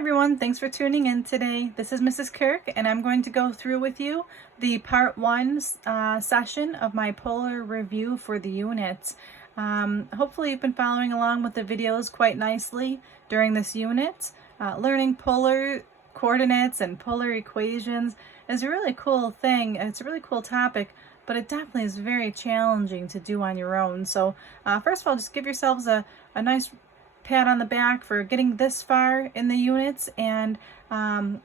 everyone, thanks for tuning in today. This is Mrs. Kirk and I'm going to go through with you the part 1 session of my polar review for the unit. Hopefully you've been following along with the videos quite nicely during this unit. Learning polar coordinates and polar equations is a really cool thing. It's a really cool topic, but it definitely is very challenging to do on your own. So first of all, just give yourselves a nice pat on the back for getting this far in the units, and I'm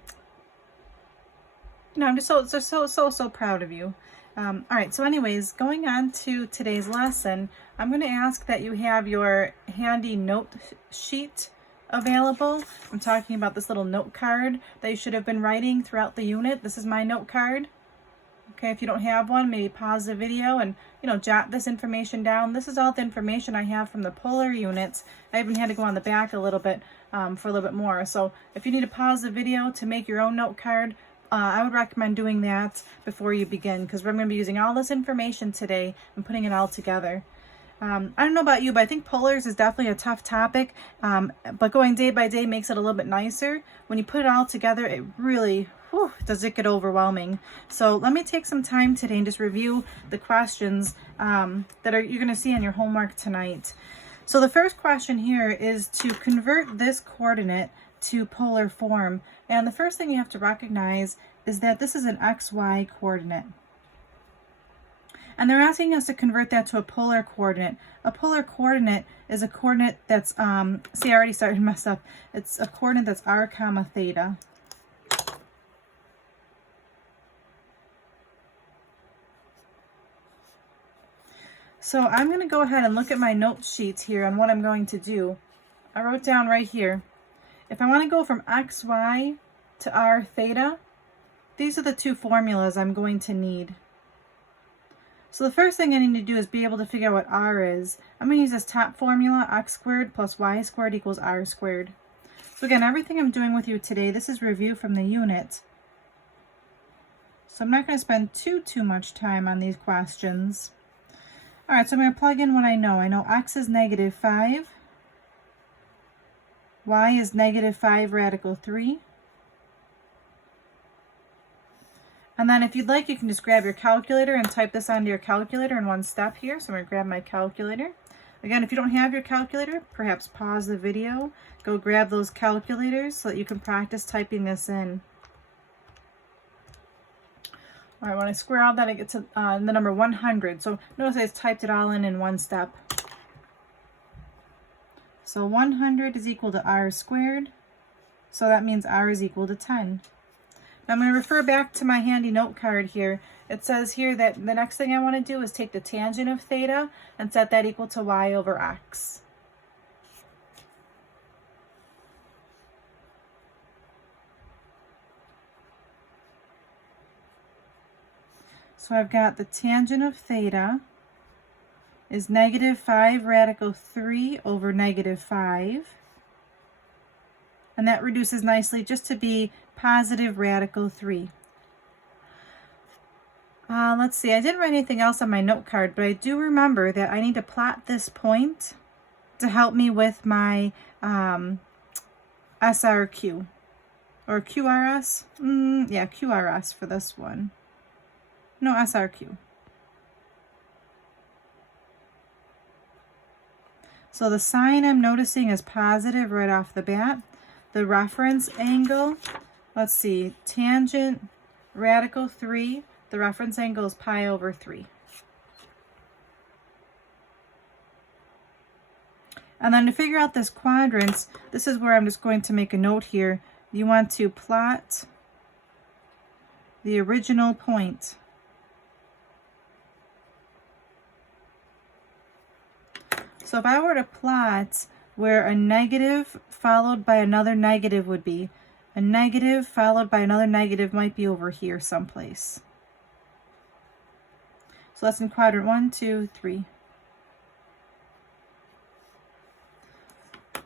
just so proud of you. All right, so anyways, going on to today's lesson, I'm going to ask that you have your handy note sheet available. I'm talking about this little note card that you should have been writing throughout the unit. This is my note card. Okay, if you don't have one, maybe pause the video and, jot this information down. This is all the information I have from the polar units. I even had to go on the back a little bit for a little bit more. So if you need to pause the video to make your own note card, I would recommend doing that before you begin, because we're going to be using all this information today and putting it all together. I don't know about you, but I think polars is definitely a tough topic, but going day by day makes it a little bit nicer. When you put it all together, it really does it get overwhelming. So let me take some time today and just review the questions that you're going to see in your homework tonight. So the first question here is to convert this coordinate to polar form. And the first thing you have to recognize is that this is an XY coordinate. And they're asking us to convert that to a polar coordinate. A polar coordinate is a coordinate that's, see, I already started to mess up. It's a coordinate that's r comma theta. So I'm going to go ahead and look at my note sheets here on what I'm going to do. I wrote down right here, if I want to go from xy to r theta, these are the two formulas I'm going to need. So the first thing I need to do is be able to figure out what r is. I'm going to use this top formula, x squared plus y squared equals r squared. So again, everything I'm doing with you today, this is review from the unit. So I'm not going to spend too much time on these questions. All right, so I'm going to plug in what I know. I know x is -5, y is -5 radical 3. And then if you'd like, you can just grab your calculator and type this onto your calculator in one step here. So I'm going to grab my calculator. Again, if you don't have your calculator, perhaps pause the video, go grab those calculators so that you can practice typing this in. All right, when I square all that, I get to the number 100. So notice I just typed it all in one step. So 100 is equal to r squared. So that means r is equal to 10. Now I'm going to refer back to my handy note card here. It says here that the next thing I want to do is take the tangent of theta and set that equal to y over x. So I've got the tangent of theta is -5 radical 3 over -5. And that reduces nicely just to be positive radical 3. Let's see, I didn't write anything else on my note card, but I do remember that I need to plot this point to help me with my SRQ. Or QRS? Yeah, QRS for this one. No, SRQ. So the sign I'm noticing is positive right off the bat. The reference angle, let's see, tangent radical 3, the reference angle is pi over 3. And then to figure out this quadrants, this is where I'm just going to make a note here. You want to plot the original point. So if I were to plot where a negative followed by another negative would be, a negative followed by another negative might be over here someplace. So that's in quadrant 1, 2, 3.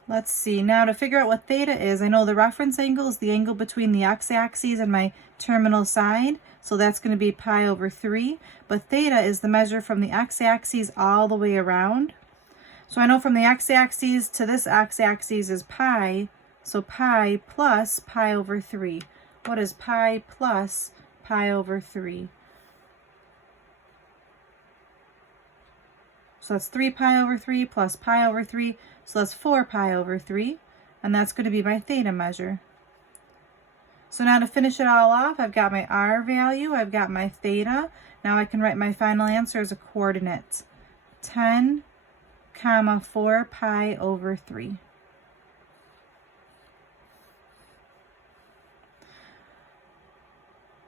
Let's see, now to figure out what theta is, I know the reference angle is the angle between the x-axis and my terminal side, so that's going to be pi over 3, but theta is the measure from the x-axis all the way around. So I know from the x-axis to this x-axis is pi, So pi plus pi over 3. What is pi plus pi over 3? So that's 3 pi over 3 plus pi over 3. So that's 4 pi over 3. And that's going to be my theta measure. So now to finish it all off, I've got my r value, I've got my theta. Now I can write my final answer as a coordinate. 10, 4 pi over 3.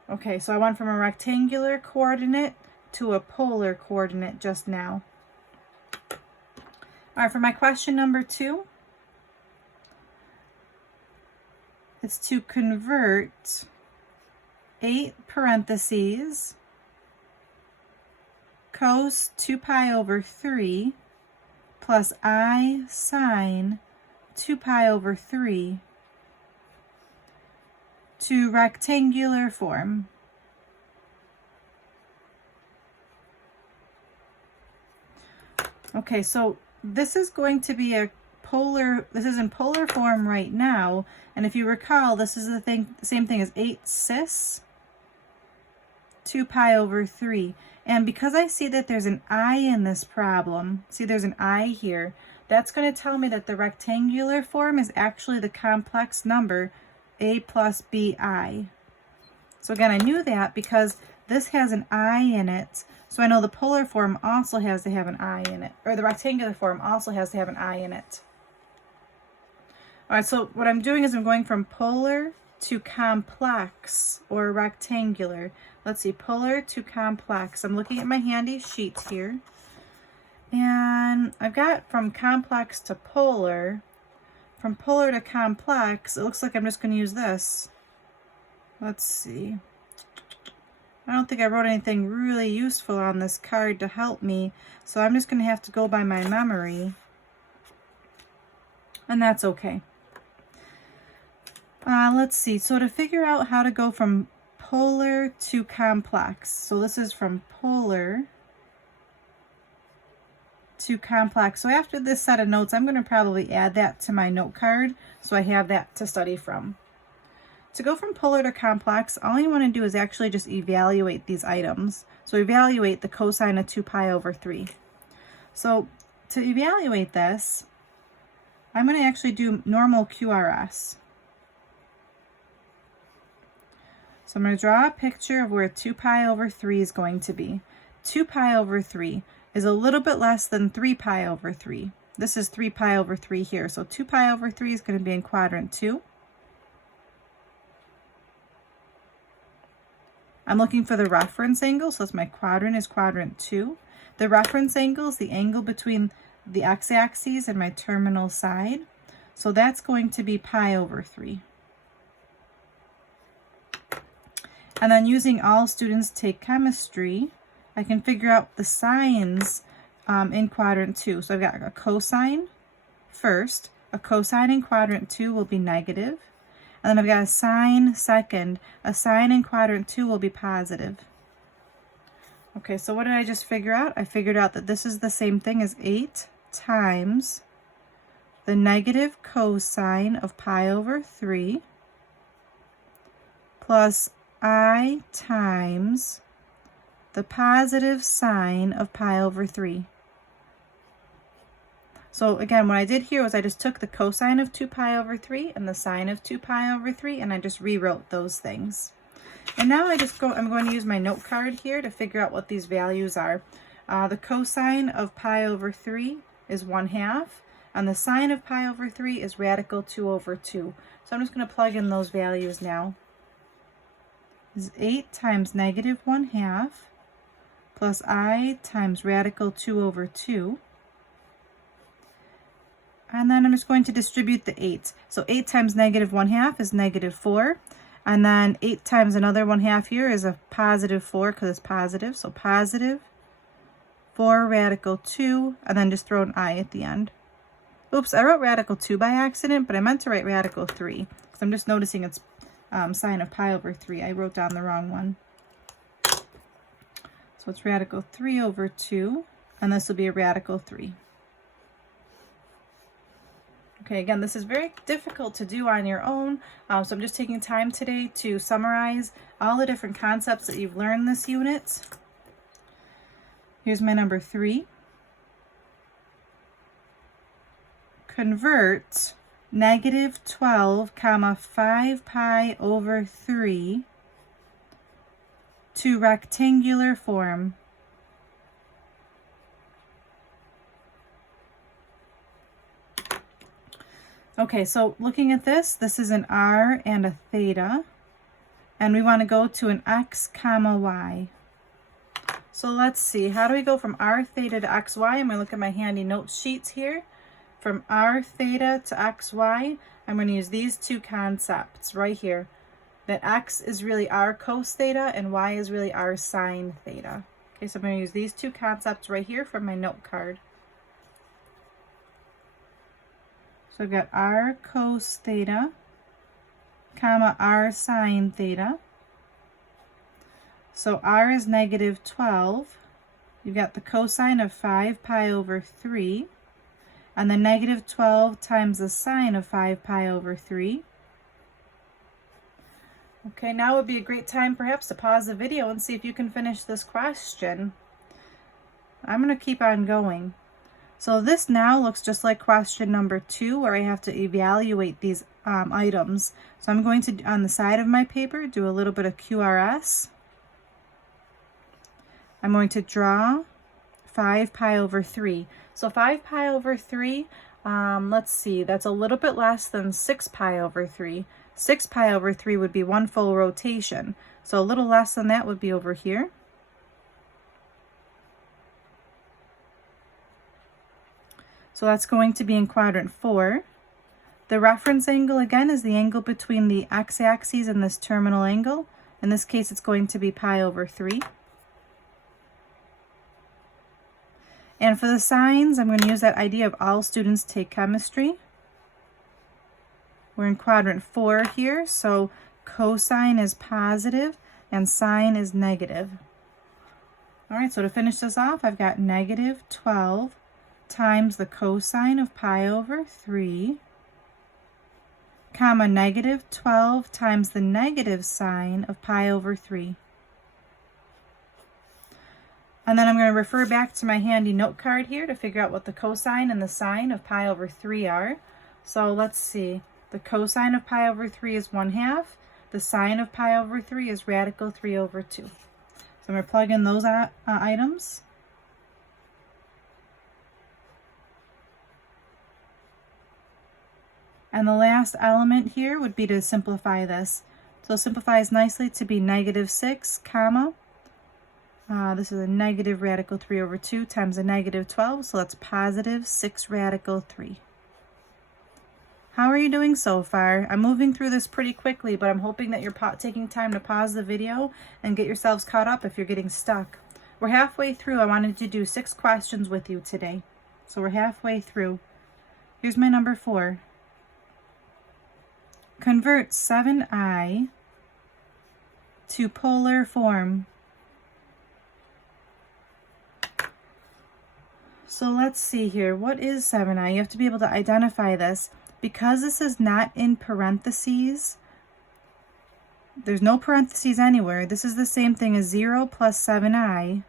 Okay, so I went from a rectangular coordinate to a polar coordinate just now. All right, for my question number 2, it's to convert 8 parentheses cos 2 pi over 3 plus I sine 2 pi over 3 to rectangular form. Okay, so this is going to be this is in polar form right now, and if you recall, this is the same thing as 8 cis 2 pi over 3. And because I see that there's an I in this problem, see there's an I here, that's going to tell me that the rectangular form is actually the complex number a plus bi. So again, I knew that because this has an I in it, so I know the polar form also has to have an I in it, or the rectangular form also has to have an I in it. All right, so what I'm doing is I'm going from polar to complex or rectangular. Let's see, polar to complex. I'm looking at my handy sheet here, and I've got from complex to polar. From polar to complex, it looks like I'm just going to use this. Let's see. I don't think I wrote anything really useful on this card to help me, so I'm just going to have to go by my memory, and that's okay. Let's see. So to figure out how to go from polar to complex, so this is from polar to complex. So after this set of notes, I'm going to probably add that to my note card so I have that to study from. To go from polar to complex, all you want to do is actually just evaluate these items. So evaluate the cosine of 2 pi over 3. So to evaluate this, I'm going to actually do normal QRS. So I'm going to draw a picture of where 2 pi over 3 is going to be. 2 pi over 3 is a little bit less than 3 pi over 3. This is 3 pi over 3 here. So 2 pi over 3 is going to be in quadrant 2. I'm looking for the reference angle, so that's my quadrant is quadrant 2. The reference angle is the angle between the x-axis and my terminal side. So that's going to be pi over 3. And then using all students take chemistry, I can figure out the signs in quadrant 2. So I've got a cosine first. A cosine in quadrant 2 will be negative. And then I've got a sine second. A sine in quadrant 2 will be positive. Okay, so what did I just figure out? I figured out that this is the same thing as 8 times the negative cosine of pi over 3 plus I times the positive sine of pi over 3. So again, what I did here was I just took the cosine of 2 pi over 3 and the sine of 2 pi over 3, and I just rewrote those things. And now I'm going to use my note card here to figure out what these values are. The cosine of pi over 3 is 1/2, and the sine of pi over 3 is radical 2 over 2. So I'm just going to plug in those values now. This is 8 times negative 1/2 plus I times radical 2 over 2. And then I'm just going to distribute the 8. So 8 times negative 1/2 is negative 4. And then 8 times another 1/2 here is a positive 4 because it's positive. So positive 4 radical 2, and then just throw an I at the end. Oops, I wrote radical 2 by accident, but I meant to write radical 3 because I'm just noticing it's sine of pi over 3. I wrote down the wrong one. So it's radical 3 over 2, and this will be a radical 3. Okay, again, this is very difficult to do on your own, so I'm just taking time today to summarize all the different concepts that you've learned this unit. Here's my number 3. Convert -12, 5 pi over 3 to rectangular form. Okay, so looking at this is an r and a theta, and we want to go to an x comma y. So let's see, how do we go from r theta to xy? I'm going to look at my handy note sheets here. From r theta to xy, I'm going to use these two concepts right here. That x is really r cos theta and y is really r sine theta. Okay, so I'm going to use these two concepts right here from my note card. So I've got r cos theta, comma r sine theta. So r is -12. You've got the cosine of 5 pi over 3. And the -12 times the sine of 5 pi over 3. Okay, now would be a great time perhaps to pause the video and see if you can finish this question. I'm going to keep on going. So this now looks just like question number 2, where I have to evaluate these items. So I'm going to, on the side of my paper, do a little bit of QRS. I'm going to draw 5 pi over 3. So 5 pi over 3, let's see, that's a little bit less than 6 pi over 3. 6 pi over 3 would be 1 full rotation. So a little less than that would be over here. So that's going to be in quadrant 4. The reference angle, again, is the angle between the x-axis and this terminal angle. In this case, it's going to be pi over 3. And for the signs, I'm going to use that idea of all students take chemistry. We're in quadrant 4 here, so cosine is positive and sine is negative. All right, so to finish this off, I've got -12 times the cosine of pi over 3, comma -12 times the negative sine of pi over 3. And then I'm going to refer back to my handy note card here to figure out what the cosine and the sine of pi over 3 are. So let's see. The cosine of pi over 3 is 1/2. The sine of pi over 3 is radical 3 over 2. So I'm going to plug in those items. And the last element here would be to simplify this. So it simplifies nicely to be -6, comma. This is a negative radical 3 over 2 times a -12, so that's positive 6 radical 3. How are you doing so far? I'm moving through this pretty quickly, but I'm hoping that you're taking time to pause the video and get yourselves caught up if you're getting stuck. We're halfway through. I wanted to do 6 questions with you today. So we're halfway through. Here's my number 4. Convert 7i to polar form. So let's see here. What is 7i? You have to be able to identify this. Because this is not in parentheses, there's no parentheses anywhere. This is the same thing as 0 plus 7i,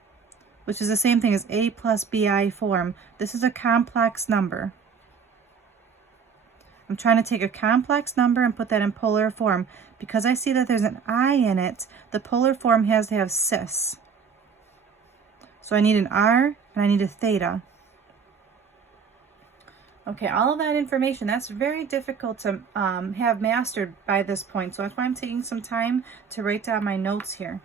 which is the same thing as a plus bi form. This is a complex number. I'm trying to take a complex number and put that in polar form. Because I see that there's an I in it, the polar form has to have cis. So I need an R and I need a theta. Okay, all of that information, that's very difficult to have mastered by this point. So that's why I'm taking some time to write down my notes here.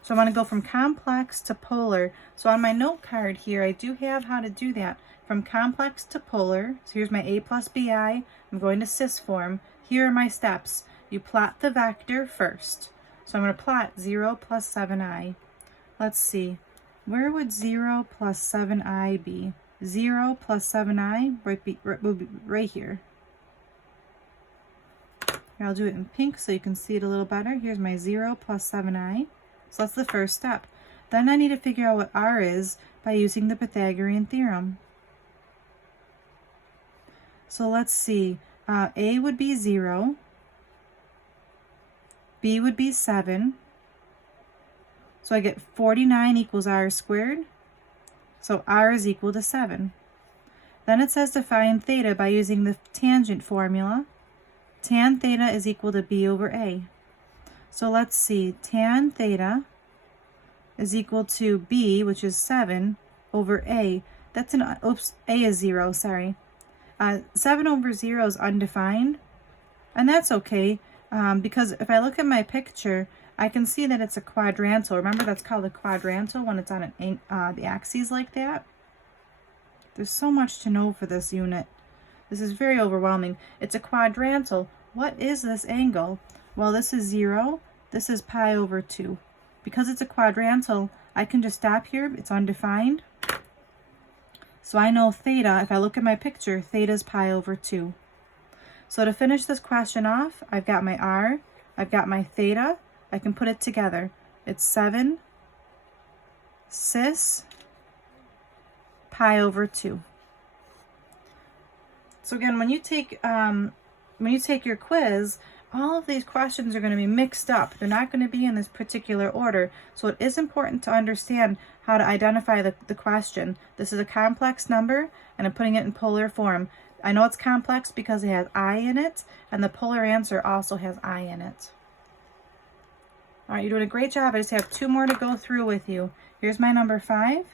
So I want to go from complex to polar. So on my note card here, I do have how to do that. From complex to polar, so here's my a plus bi, I'm going to cis form. Here are my steps. You plot the vector first. So I'm going to plot 0 plus 7i. Let's see, where would 0 plus 7i be? 0 plus 7i will be right here. I'll do it in pink so you can see it a little better. Here's my 0 plus 7i. So that's the first step. Then I need to figure out what r is by using the Pythagorean theorem. So let's see. A would be 0. B would be 7. So I get 49 equals r squared. So r is equal to 7. Then it says to find theta by using the tangent formula. Tan theta is equal to b over a. So let's see. Tan theta is equal to b, which is 7, over a. That's an, oops, a is 0, sorry. 7 over 0 is undefined. And that's okay, because if I look at my picture, I can see that it's a quadrantal. Remember, that's called a quadrantal when it's on the axes like that. There's so much to know for this unit. This is very overwhelming. It's a quadrantal. What is this angle? Well, this is 0. This is pi over 2. Because it's a quadrantal, I can just stop here. It's undefined. So I know theta, if I look at my picture, theta is pi over 2. So to finish this question off, I've got my r, I've got my theta. I can put it together. It's 7 cis pi over 2. So again, when you take your quiz, all of these questions are going to be mixed up. They're not going to be in this particular order. So it is important to understand how to identify the question. This is a complex number, and I'm putting it in polar form. I know it's complex because it has I in it, and the polar answer also has I in it. All right, you're doing a great job. I just have 2 more to go through with you. Here's my number 5.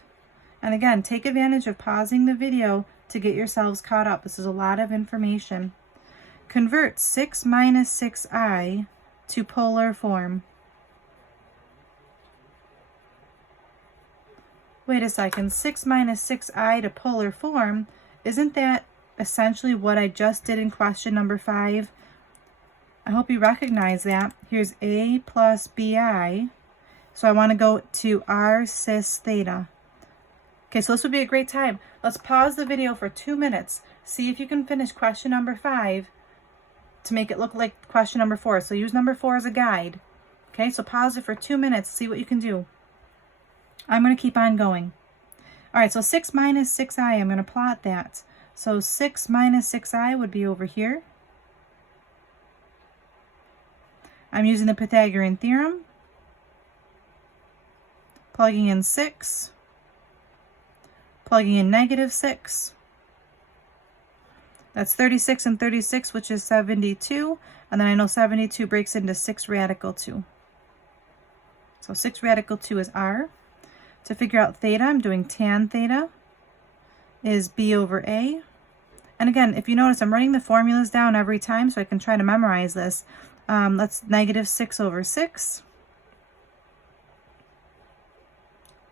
And again, take advantage of pausing the video to get yourselves caught up. This is a lot of information. Convert 6 minus 6i to polar form. Wait a second, 6 minus 6i to polar form, isn't that essentially what I just did in question number 5? I hope you recognize that. Here's a plus bi, so I want to go to r cis theta. Okay, so this would be a great time. Let's pause the video for 2 minutes. See if you can finish question number 5 to make it look like question number 4. So use number 4 as a guide. Okay, so pause it for 2 minutes. See what you can do. I'm going to keep on going. All right, so 6 minus 6i, I'm going to plot that. So 6 minus 6i would be over here. I'm using the Pythagorean theorem. Plugging in 6. Plugging in negative 6. That's 36 and 36, which is 72. And then I know 72 breaks into 6 radical 2. So 6 radical 2 is r. To figure out theta, I'm doing tan theta is b over a. And again, if you notice, I'm writing the formulas down every time so I can try to memorize this. That's negative 6 over 6.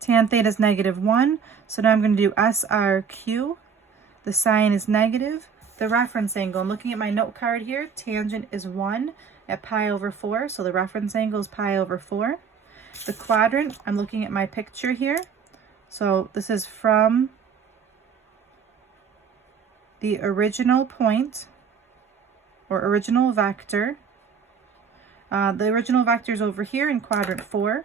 Tan theta is negative 1. So now I'm going to do SRQ. The sign is negative. The reference angle, I'm looking at my note card here. Tangent is 1 at pi over 4. So the reference angle is pi over 4. The quadrant, I'm looking at my picture here. So this is from the original point or original vector. The original vector is over here in quadrant 4.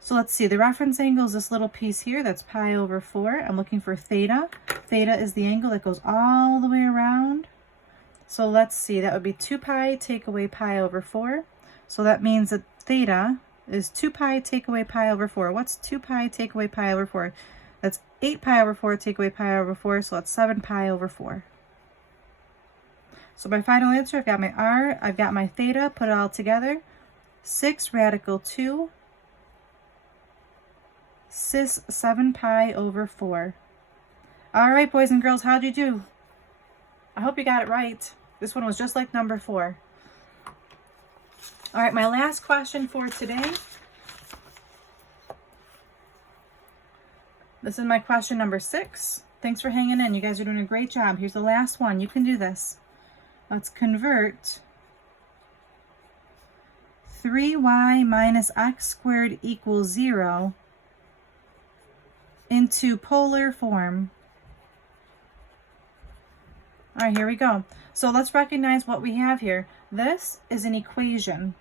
So let's see, the reference angle is this little piece here, that's pi over 4. I'm looking for theta. Theta is the angle that goes all the way around. So let's see, that would be 2 pi take away pi over 4. So that means that theta is 2 pi take away pi over 4. What's 2 pi take away pi over 4? That's 8 pi over 4 take away pi over 4, so that's 7 pi over 4. So my final answer, I've got my r, I've got my theta, put it all together. 6 radical 2 cis 7 pi over 4. All right, boys and girls, how'd you do? I hope you got it right. This one was just like number 4. All right, my last question for today. This is my question number 6. Thanks for hanging in. You guys are doing a great job. Here's the last one. You can do this. Let's convert 3y minus x squared equals 0 into polar form. All right, here we go. So let's recognize what we have here. This is an equation.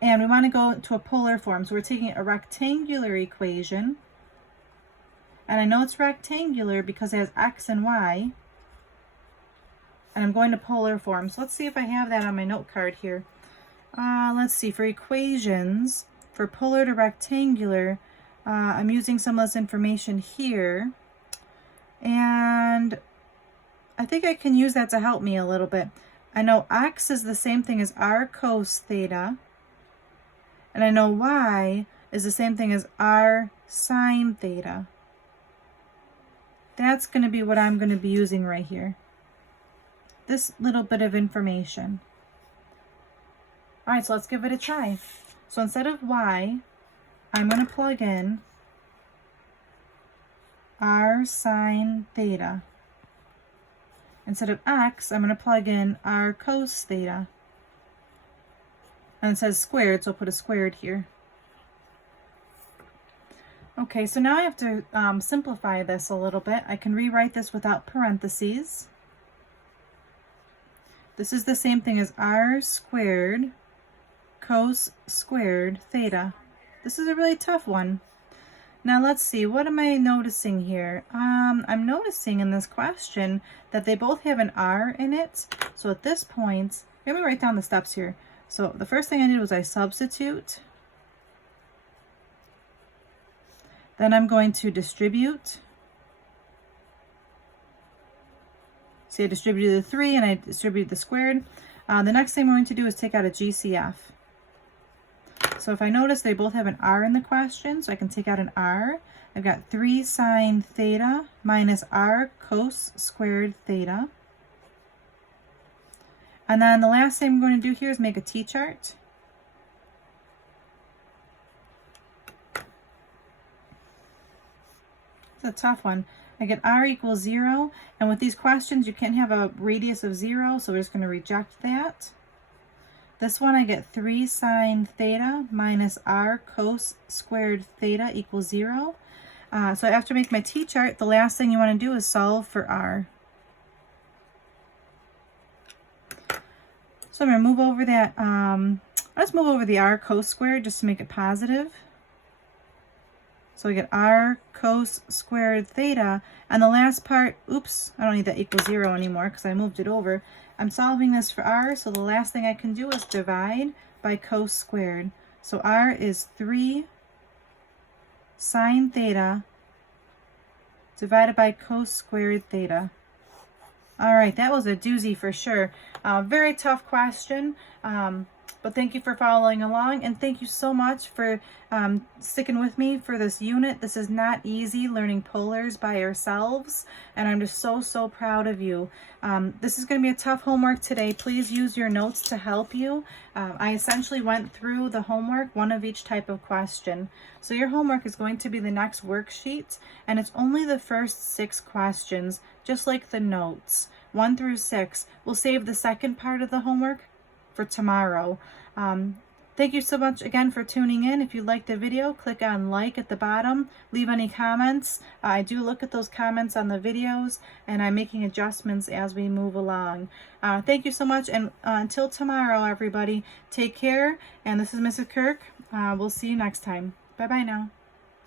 And we want to go to a polar form. So we're taking a rectangular equation And I know it's rectangular because it has X and Y. And I'm going to polar form. So let's see if I have that on my note card here. Let's see, for equations, for polar to rectangular, I'm using some of this information here. And I think I can use that to help me a little bit. I know X is the same thing as R cos theta. And I know Y is the same thing as R sine theta. That's going to be what I'm going to be using right here. This little bit of information. All right, so let's give it a try. So instead of Y, I'm going to plug in R sine theta. Instead of X, I'm going to plug in R cos theta. And it says squared, so I'll put a squared here. Okay, so now I have to simplify this a little bit. I can rewrite this without parentheses. This is the same thing as R squared cos squared theta. This is a really tough one. Now let's see, what am I noticing here? I'm noticing in this question that they both have an R in it. So at this point, let me write down the steps here. So the first thing I did was I substitute. Then I'm going to distribute. See, I distributed the 3 and I distributed the squared. The next thing I'm going to do is take out a GCF. So if I notice they both have an R in the question, so I can take out an R. I've got 3 sine theta minus R cos squared theta. And then the last thing I'm going to do here is make a T-chart. It's a tough one. I get R equals 0, and with these questions you can't have a radius of 0, so we're just going to reject that. This one I get 3 sine theta minus R cos squared theta equals 0. So after I make my T-chart, the last thing you want to do is solve for R. So I'm going to move over that, let's move over the R cos squared just to make it positive. So we get R cos squared theta, and the last part, oops, I don't need that equals 0 anymore because I moved it over. I'm solving this for R, so the last thing I can do is divide by cos squared. So R is 3 sine theta divided by cos squared theta. All right, that was a doozy for sure. Very tough question, but thank you for following along, and thank you so much for sticking with me for this unit. This is not easy, learning polars by ourselves, and I'm just so proud of you. This is going to be a tough homework today. Please use your notes to help you. I essentially went through the homework, one of each type of question. So your homework is going to be the next worksheet, and it's only the first 6 questions, just like the notes, 1 through 6. We'll save the second part of the homework for tomorrow. Thank you so much again for tuning in. If you liked the video, click on like at the bottom. Leave any comments. I do look at those comments on the videos, and I'm making adjustments as we move along. Thank you so much, and until tomorrow, everybody, take care. And this is Mrs. Kirk. We'll see you next time. Bye-bye now.